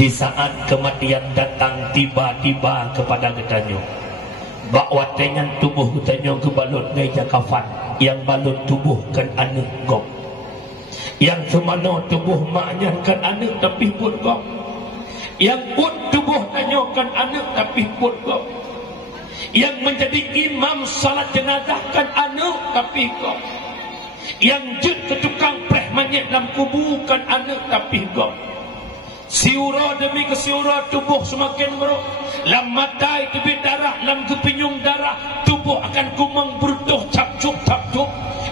Di saat kematian datang tiba-tiba kepada ketanyo, bawa dengan tubuh ketanyo ke balut gereja kafan, yang balut tubuh kan anak gop, yang semana tubuh maknya kan anak tapi pun gop, yang pun tubuh tanyo kan anak tapi pun gop, yang menjadi imam salat jenazah kan anak tapi gop, yang jut ke tukang pleh manyet dalam kubur kan anak tapi gop. Siura demi kesiura tubuh semakin beruk. Lam matai tebit darah, lam kepinyung darah, tubuh akan kumang berutuh capcuk.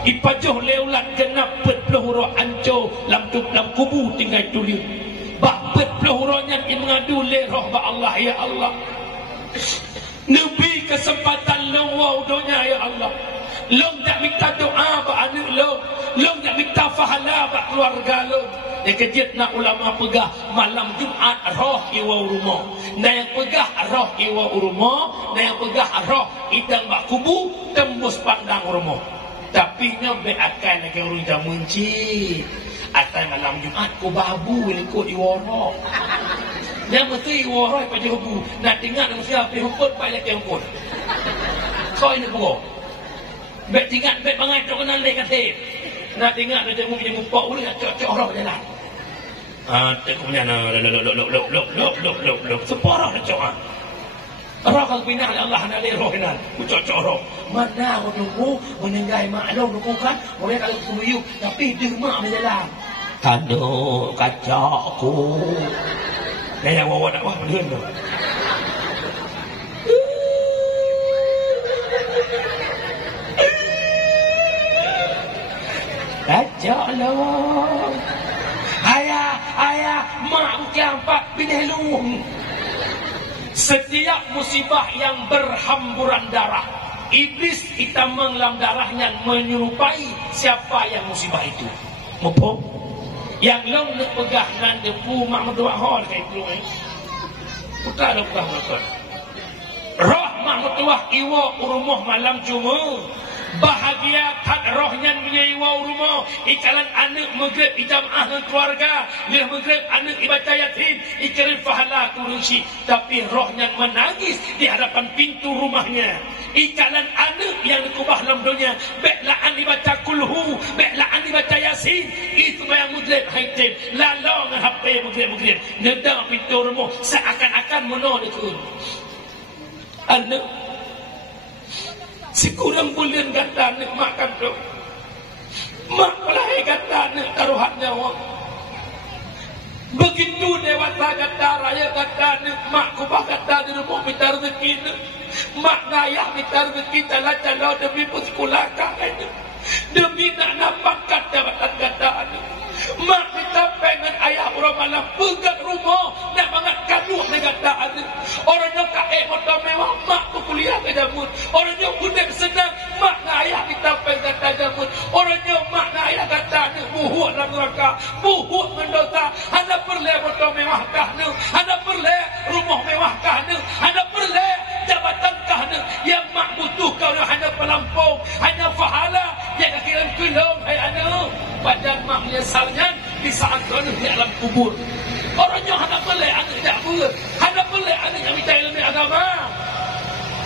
Ipajuh leulat genap pet pelahura anco, lam kubu tinggal tulir. Bah pet pelahuranya mengadu leroh ba Allah ya Allah. Nabi kesempatan long donya ya Allah. Long tak minta doa ba anak long tak minta fahala ba keluarga long. Yang kejut nak ulama pegah malam Jumat roh iwa rumah. Nah yang pegah roh iwa rumah, nah yang pegah roh idang bak kubu tembus pandang rumah. Tapi nyampe akan lagi orang dah menci. Atas malam Jumat ku babu ikut iwa roh. Yang mesti iwa roh pada kubu. Nak dengar mesti apa hukum pada kempun. Kau ini pukul. Bet tinggal bet bangai tu kenal lek kasih. Nak dengar dia tengok dia mupak boleh nak cocok roh jalan. Tengoknya lok separah dah cok. Roh kalau pindah Allah nak lek roh kenal. Cocok roh. Mana aku tunggu meninggai maklum tunggu kan. Boleh kalau semuyuk tapi di rumah dia jalan. Aduh kacakku. Yang wawa nak wah betul tu. Kacau lah. Ayah, mak bukan empat binih lung. Setiap musibah yang berhamburan darah, iblis hitam dalam darahnya menyerupai siapa yang musibah itu. Mumpung yang long nak pegah nan depu mak mertua hol kayak itu. Bukan nak pegah. Roh mak mertua iwa urumuh malam cuma. Bahagia kat rohnya menyewa rumah. Ikalan anak maghrib ijamah dengan keluarga. Lih maghrib anak ibadah yatim. Ikirin fahala kurusi. Tapi rohnya menangis di hadapan pintu rumahnya. Ikalan anak yang dikubah dalam dunia. Beklaan dibaca kulhu. Beklaan dibaca yasin. Itu yang maghrib haitim. Lalu dengan HP maghrib. Nedang pintu rumah. Seakan-akan menolak. Anak sekurang bulan kata ni mak kata mak pelai kata ni taruhan nyawa. Begitu dewasa kata raya kata ni mak kubah kata di rumah minta rezeki ni. Mak ngayah minta rezeki cala-cala demi sekolah kata demi nak nampak kata ni. Mak minta pengen ayah orang malam pegang rumah nak bangat kaluh dengan kata ni. Orangnya kae motor mewah mak tu kuliah ke jamun. Orangnya budak senang mak ngayah minta pengen kata jamun. Orangnya mak ngayah kata ni buhuk dalam neraka, buhuk mendosa. Anda perlu motor mewah kah ni? Anda perlu rumah mewah kah ni? Anda perlu jabatan kah ni? Yang mak butuh kau hanya pelampung, hanya fahala. Yang kirim kulung hai anak. Badan mak menyesalnya di saat kau di dalam kubur. Orangnya hendak pelai anak tak ber, hendak pelai anak yang minta ilmu agama.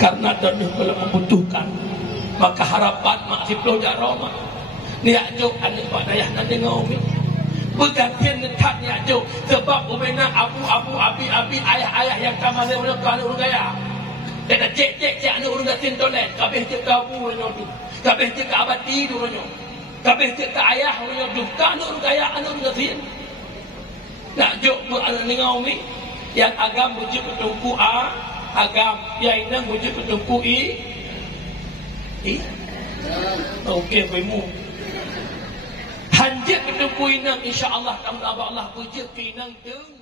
Karena dono kalau membutuhkan, maka harapan mak si pelojak Roma. Ni ajuk anak mak dayah nanti ngomong. Bergantian dekat ni ajuk sebab umena abu abi ayah yang kamar dia orang kalau orang gaya. Dia dah cek anak orang gatin toilet, kabeh cek kabu orang tu. Kabeh cek abati tu orang. Kabeh cek ayah orang tu. Kan orang gaya anak orang gatin. Nak jok buat dengan umi yang agam bujuk ketungku A, agam yang inang bujuk ketungku I. Okey, bemu. Hanjat ketungku inang insya-Allah tambah Allah bujuk ke inang deng.